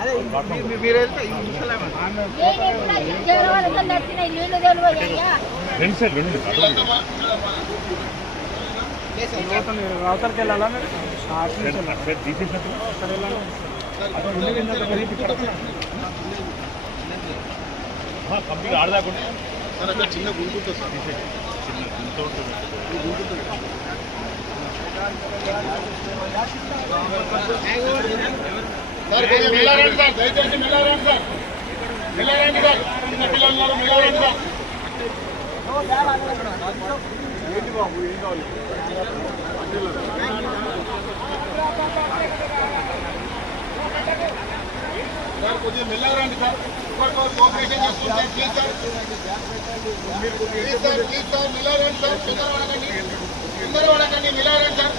అదే మీరైతే అవతలకి వెళ్ళాలా తీసేసినట్టు అక్కడ వెళ్ళాలి కంప్లీట్ ఆడదాకుండా సార్ అక్కడ చిన్న గుంటుంటుంది సార్ చిన్న గుంట ఉంటుంది సార్ వెళ్ళారండి సార్ దయచేసి వెళ్ళారండి సార్ వెళ్ళారండి సార్ చిన్న పిల్లలు ఉన్నారు వెళ్ళారండి సార్ ఏంటి బాబు ఏం కావాలి సార్ కొద్దిగా వెళ్ళారండి సార్ కోఆపరేషన్ చేసుకుంటారు please sir please sir please sir వెళ్ళారండి సార్ తొందరపడకండి వెళ్ళారండి సార్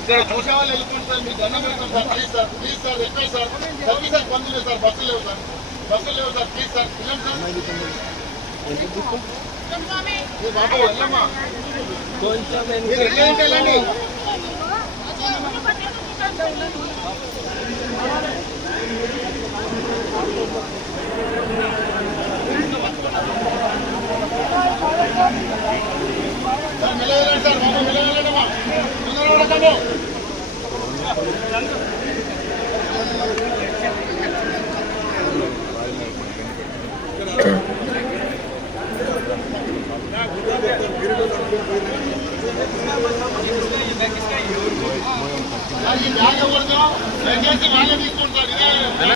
ఇక్కడ చూసే వాళ్ళు వెళ్ళిపోండి సార్ మీకు దండం పెడతాం sir please sir request sir services bandh లేదు సార్ బస్సులు లేవు సార్ ప్లీజ్ సార్ వెళ్ళండి సార్ బాబు వెళ్ళమ్మా మీరు వెళ్ళండి సార్ వెళ్ళండి సార్ బాబు వెళ్ళండమ్మా తొందరపడకండి దయచేసి వాళ్ళే తీసుకుంటారు